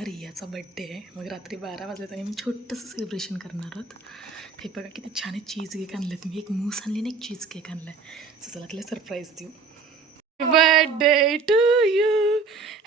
रियाचा birthday आहे. मग रात्री 12 वाजल्यात आणि मी छोटंसं सेलिब्रेशन करणार आहोत. हे बघा किती छान चीज केक आणलेत. मी एक मूस आणली आणि एक चीज केक आणलाय. सो चला त्याला सरप्राईज देऊ. Birthday to you,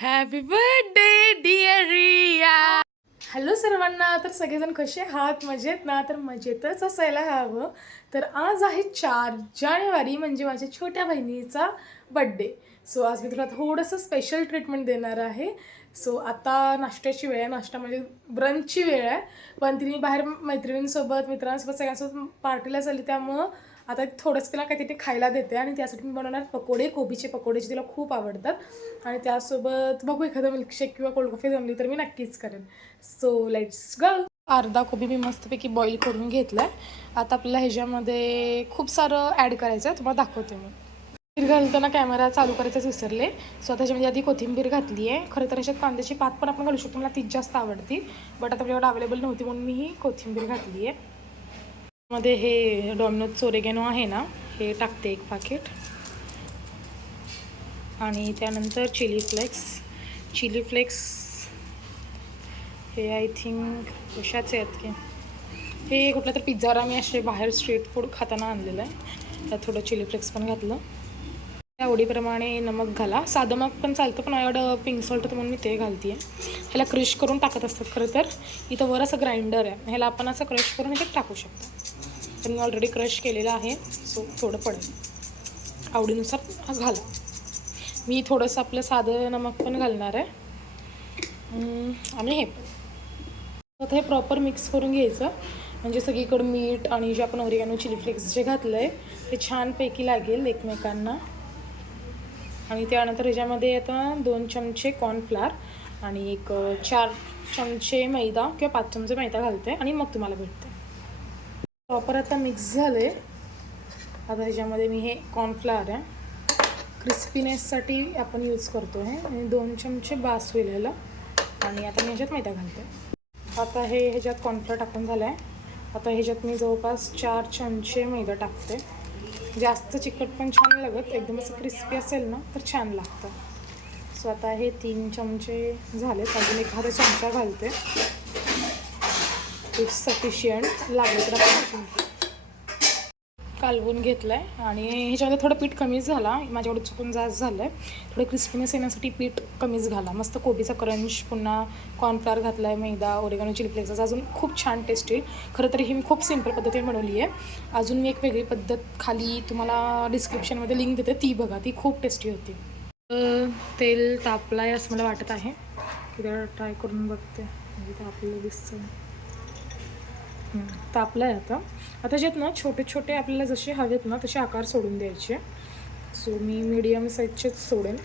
happy birthday dear Riya. Hello सर्वांना. तर सगळेजण कसे आहात? मजेत ना? तर मजेतच असायला हवं. तर आज आहे 4 जानेवारी, म्हणजे माझ्या छोट्या बहिणीचा बड्डे. सो आज मी तुला थोडंसं स्पेशल ट्रीटमेंट देणार आहे. सो आता नाश्त्याची वेळ आहे. नाश्ता म्हणजे ब्रंचची वेळ आहे. पण तिने बाहेर मैत्रिणींसोबत मित्रांसोबत सगळ्यांसोबत पार्टीला चालली, त्यामुळं आता थोडंसं तिला काहीतरी खायला देते. आणि त्यासाठी मी बनवणार पकोडे, कोबीचे पकोडे जे तिला खूप आवडतात. आणि त्यासोबत बघू एखादं मिल्कशेक किंवा कोल्ड कॉफी जमली तर मी नक्कीच करेन. So let's go. अर्धा कोबी मी मस्तपैकी बॉईल करून घेतला आहे. आता आपल्याला ह्याच्यामध्ये खूप सारं ॲड करायचं आहे. तुम्हाला दाखवते मी. कोथिंबीर घालताना कॅमेरा चालू करायचंच विसरले. सो आता त्याच्यामध्ये आधी कोथिंबीर घातली आहे. खरं तर ह्याच्यात कांद्याची पात पण आपण घालू शकतो. मला तीच जास्त आवडती, बट आता आपल्याकडे अवेलेबल नव्हती म्हणून मी ही कोथिंबीर घातली आहे. मध्ये हे डॉमिनोज ओरेगॅनो आहे ना, हे टाकते 1 पाकिट. आणि त्यानंतर चिली फ्लेक्स हे आय थिंक कशाचे आहेत की हे कुठलं तर पिझ्झावर आम्ही असे बाहेर स्ट्रीट फूड खाताना आणलेलं आहे. त्यात थोडं चिली फ्लेक्स पण घातलं. आवडीप्रमाणे नमक घाला. साधं मग पण चालतं, पण एवढं पिंक सॉल्ट होतं म्हणून मी ते घालते आहे. ह्याला क्रश करून टाकत असतात खरं तर. इथं वर असं ग्राइंडर आहे, ह्याला आपण असं क्रश करून इथे टाकू शकतो. तर मी ऑलरेडी क्रश केलेलं आहे. सो थोडं पडेल, आवडीनुसार घाला. मी थोडंसं आपलं साधं नमक पण घालणार आहे. आणि हे आता हे प्रॉपर मिक्स करून घ्यायचं, म्हणजे सगळीकडं मीठ आणि जे आपण ओरिगॅनो चिली फ्लेक्स जे घातलं आहे ते छानपैकी लागेल एकमेकांना. आणि त्यानंतर ह्याच्यामध्ये आता 2 चमचे कॉर्नफ्लावर आणि एक 4 चमचे मैदा किंवा 5 चमचे मैदा घालते आणि मग तुम्हाला भेटते. प्रॉपर आता मिक्स झालं आहे. आता ह्याच्यामध्ये मी हे कॉर्नफ्लावर आहे, क्रिस्पीनेससाठी आपण यूज करतो आहे. आणि 2 चमचे बास होईल ह्याला. आणि आता मी ह्याच्यात मैदा घालते. आता हे ह्याच्यात कॉर्नफ्लोअर टाकून झालं आहे. आता ह्याच्यात मी जवळपास 4 चमचे मैदा टाकते. जास्त चिकट पण छान लागत, एकदम असं क्रिस्पी असेल ना तर छान लागतं. सो आता हे 3 चमचे झालेत. अजून एखादा चमचा घालते. It's sufficient. लागलं तर आपण कालवून घेतलं आहे. आणि ह्याच्यामध्ये थोडं पीठ कमीच झाला, माझ्याकडे चुकून जास्त झालं आहे. थोडं क्रिस्पीनेस येण्यासाठी पीठ कमीच घाला. मस्त कोबीचा क्रंच, पुन्हा कॉर्नफ्लॉवर घातला आहे, मैदा, ओरेगॅनो चिली फ्लेक्स, अजून खूप छान टेस्ट येईल. खरं तर ही मी खूप सिम्पल पद्धतीने बनवली आहे. अजून मी एक वेगळी पद्धत खाली तुम्हाला डिस्क्रिप्शनमध्ये लिंक देते, ती बघा, ती खूप टेस्टी होती. तेल तापलं आहे असं मला वाटत आहे. तिला ट्राय करून बघते, म्हणजे तापलं दिसतं. तापलं आहे आता. आता ज्यात ना छोटे छोटे आपल्याला जसे हवेत ना तसे आकार सोडून द्यायचे. सो मी मीडियम साईजचेच सोडेन.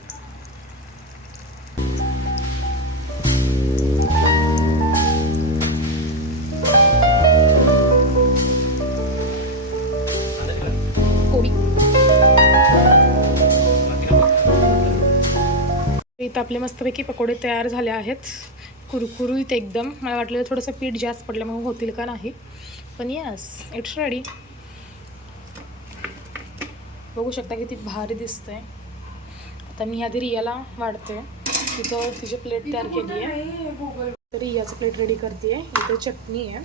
कोबी इथं आपले मस्तपैकी पकोडे तयार झाले आहेत, कुरकुरीत एकदम. मला वाटलेलं थोडंसं पीठ जास्त पडल्यामुळे होतील का नाही, पण यस, इट्स रेडी. बघू शकता किती भारी दिसतंय. आता मी आधी रियाला वाढते. तिथं तिची प्लेट तयार केली आहे, तर रियाचं प्लेट रेडी करते आहे. इथे चटणी आहे.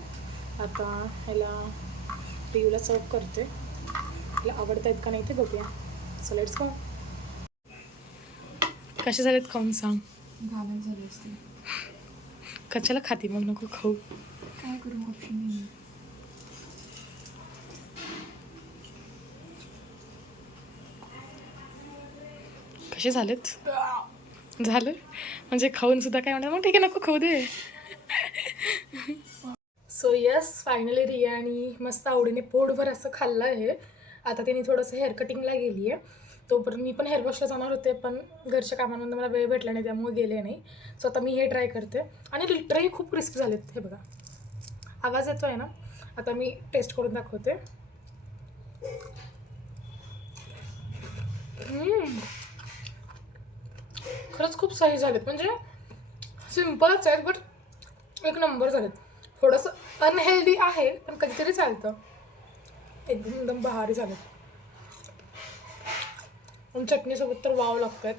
आता ह्याला रियूला सर्व करते. तिला आवडत आहेत का नाही ते बघूया. So let's go. कसे झालेत खाऊन सांग. घालून झाले असते. कशाला खाती मग, नको खाऊ. काय करू, ऑप्शन नाही. कसे झालेत? झालं म्हणजे खाऊन सुद्धा काय म्हणतात, मग ठीक आहे नको खाऊ दे. सो यस, फायनली रियानी मस्त आवडीने पोटभर असं खाल्लं आहे. आता तिने थोडंसं हेअर कटिंगला गेली आहे. तोपर्यंत मी पण हेअरवॉशला जाणार होते, पण घरच्या कामांमध्ये मला वेळ भेटला नाही, त्यामुळे गेले नाही. सो आता मी हे ट्राय करते. आणि लिटरली खूप क्रिस्पी झालेत. हे बघा, आवाज येतो आहे ना. आता मी टेस्ट करून दाखवते. खरंच खूप सही झालेत, म्हणजे सिम्पलच आहेत बट एक नंबर झालेत. थोडंसं अनहेल्दी आहे पण कधीतरी चालतं. एकदम भारी झालेत. आणि चटणीसोबत तर वाव लागत आहेत.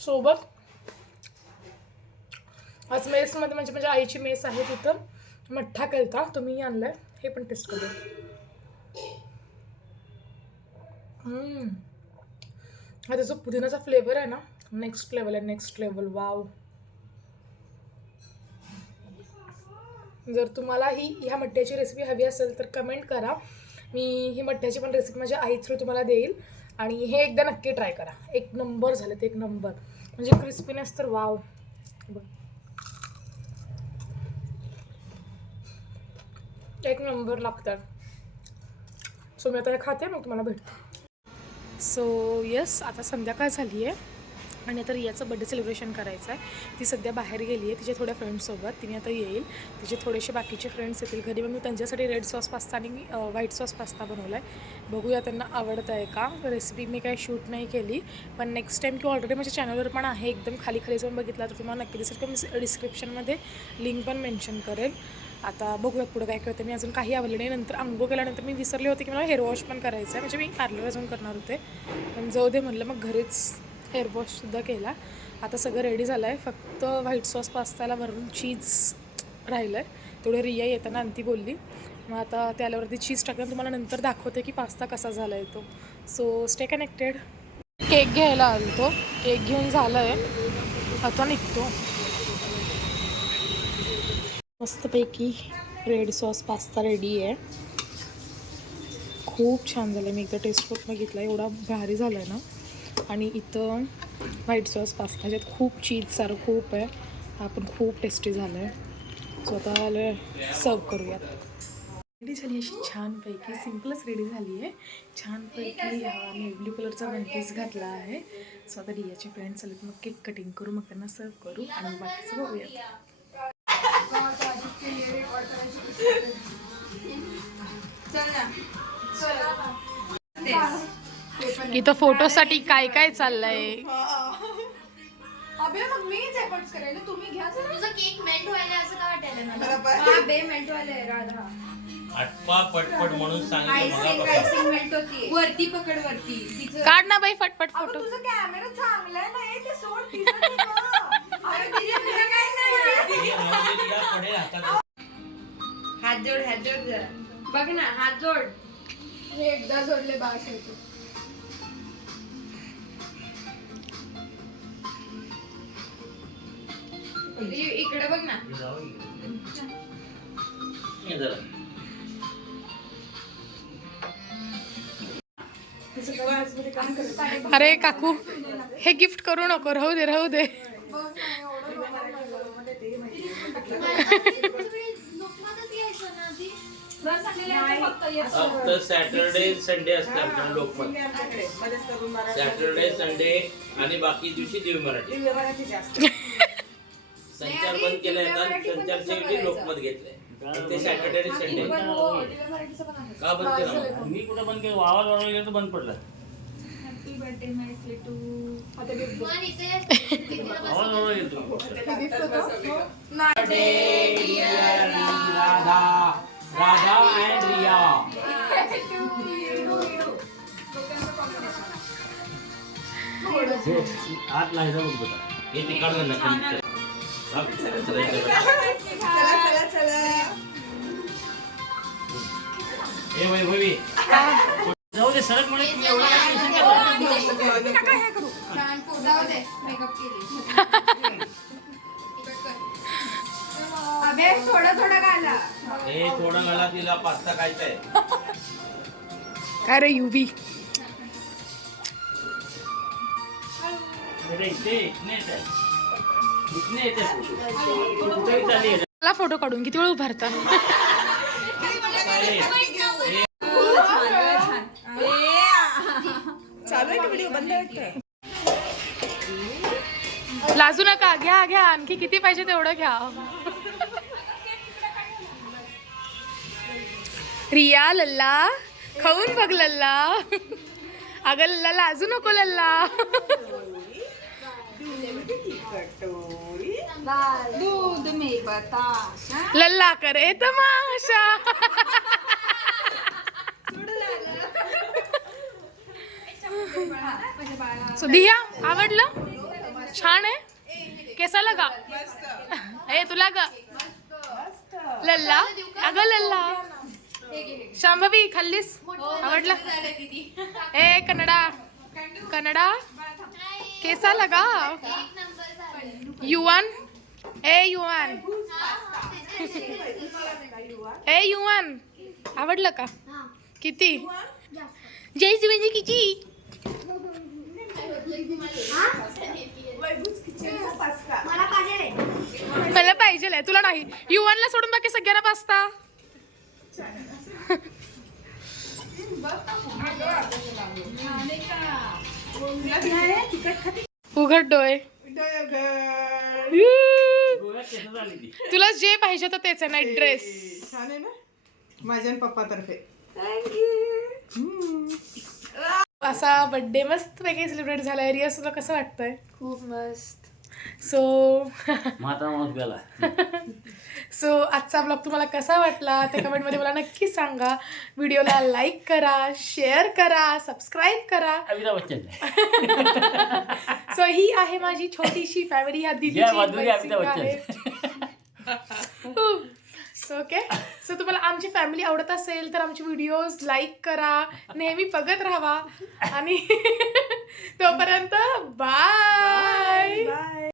सोबत आज मेसमध्ये म्हणजे माझ्या आईची मेस आहे तिथं मठ्ठा केलता, तुम्ही आणलाय, हे पण टेस्ट करूया. हा त्याचा पुदिनाचा फ्लेवर आहे ना, नेक्स्ट लेवल आहे, नेक्स्ट लेवल. वाव. जर तुम्हाला ह्या मठ्ठ्याची रेसिपी हवी असेल तर कमेंट करा. मी ही मठ्ठ्याची पण रेसिपी माझ्या आई थ्रू तुम्हाला देईल. आणि हे एकदा नक्की ट्राय करा. एक नंबर झाले ते, एक नंबर. म्हणजे क्रिस्पीनेस तर वाव. एक नंबर लागतात. सो मी आता हे खाते, मग तुम्हाला भेटते. सो यस, आता संध्याकाळ झाली आहे आणि आता रियाचं बड्डे सेलिब्रेशन करायचं आहे. ती सध्या बाहेर गेली आहे तिच्या थोड्या फ्रेंड्ससोबत. तिने आता येईल, तिचे थोडेसे बाकीचे फ्रेंड्स येतील घरी. मग मी त्यांच्यासाठी रेड सॉस पास्ता आणि व्हाईट सॉस पास्ता बनवला आहे. बघूया त्यांना आवडतं आहे का. रेसिपी मी काही शूट नाही केली, पण नेक्स्ट टाईम किंवा ऑलरेडी माझ्या चॅनलवर पण आहे, एकदम खाली जाऊन बघितला तर तुम्हाला नक्की दिसेल. किंवा मी डिस्क्रिप्शनमध्ये लिंक पण मेन्शन करेल. आता बघूयात पुढं काय करते. मी अजून काही आवडलं नाही. नंतर आंघोळ केल्यानंतर मी विसरले होते की मला हेअर वॉश पण करायचं आहे. म्हणजे मी पार्लर जाऊन करणार होते, पण जाऊ दे म्हणलं, मग घरीच हेअर वॉशसुद्धा केला. आता सगळं रेडी झालं आहे, फक्त व्हाईट सॉस पास्ताला भरून चीज राहिलं आहे. तेवढं रिया येताना अंती बोलली. मग आता त्याल्यावरती चीज टाकून तुम्हाला नंतर दाखवते की पास्ता कसा झाला आहे तो. So stay connected. केक घ्यायला आलो तो, केक घेऊन झालं आहे, आता निघतो. मस्तपैकी रेड सॉस पास्ता रेडी आहे. खूप छान झालं आहे. मी एकदा टेस्ट करून बघितला, एवढा भारी झाला आहे ना. आणि इथं व्हाईट सॉस पास्ता ज्यात खूप चीज सारं खूप आहे, हा पण खूप टेस्टी झाला आहे. सो आता सर्व करूयात. रेडी झाली अशी छानपैकी, सिम्पलच रेडी झाली आहे. छानपैकी हा नेव्ही ब्लू कलरचा वन पीस घातला आहे. सो आता रियाचे फ्रेंड्स आले, मग केक कटिंग करू, मग त्यांना सर्व करू आणि बाकीचं बघूयात. इथं फोटोसाठी काय काय चाललंय. अबे मग मीच एफर्ट्स करायला, तुम्ही घ्या जरा. तुझं केक मेल्ट व्हायला असं का वाटायला मला? हा बे मेल्ट व्हायला राधा. आटपा पटपट म्हणून सांगितलं आयसिंग मेल्ट होती. वरती पकड, वरती. तिचं काढ ना बाई फटफट अगं फोटो. तुझा कॅमेरा चांगला आहे ना, ते सोड तिचं ते गं. अरे तिच्या तुला काय नाही. पडेल हातात. हात जोड जरा. बघ ना, हात जोड. हे एकदा जोडले बास होतो. इकडे बघ ना. हे जरा. अरे काकू, हे गिफ्ट करू नको, राहू दे राहू दे. फक्त सॅटरडे संडे असते आमच्या लोकमत. सॅटरडे संडे आणि बाकी दिवशी दिव्य मराठी. संचार बंद केला येतात, संचारच्या ऐवजी लोकमत घेतलंय. ते सॅटरडे आणि संडे का बंद केला? मी कुठं बंद केलं? वावर गेलं तर बंद पडलं. बर्थडे माय स्वीटू. आता गिफ्ट मन इथे वावर गेलो राधा अँड रिया. आत नाही जाऊ बघ. हे ते काढलं ना. ए वैभवी जाऊ दे सरक म्हणे. तुम्ही एवढं काय टेन्शन घेता? छान जाऊ दे, मेकअप केली. अबे थोडं थोडं घाला. हे थोडं घाला, तिला पास्ता खायचा आहे. काय रे युवी. मला फोटो काढून किती वेळ उभारता. चालू आहे की व्हिडिओ बंद वाटतं. लाजू नका, घ्या घ्या, आणखी किती पाहिजे तेवढं घ्या. रिया लल्ला खाऊन बघ लल्ला. अगं लल्ला लाजू नको लल्ला. दूध में बताशा. लल्ला करे तमाशा. सो दिया आवडलं? छान आहे. केसा लगा. ए तुला ग लल्ला अगं लल्ला शांभवी खाल्लीस आवडला ए कन्नडा केसा लगा युवान ए युवान आवडलं का किती जयची म्हणजे किती मला पाहिजे तुला नाही युवानला सोडून बाकी सगळ्यांना पास्ता उघड डोळे गोव्यात केस झाली ती. तुला जे पाहिजे तर तेच आहे नाईट ड्रेस छान आहे ना माझ्या पप्पातर्फे असा बर्थडे मस्त पैकी सेलिब्रेट झालाय रिया तुला कसं वाटतंय खूप मस्त सो म्हाता माणूस गेला. सो आजचा ब्लॉग तुम्हाला कसा वाटला ते कमेंटमध्ये मला नक्की सांगा व्हिडिओला लाईक करा शेअर करा सबस्क्राईब करा अमिताभ बच्चन सो ही आहे माझी छोटीशी फॅमिली ह्या जय माधुरी अमिताभ दीदीची ओके सो तुम्हाला आमची फॅमिली आवडत असेल तर आमचे व्हिडिओज लाईक करा नेहमी बघत राहावा आणि तोपर्यंत बाय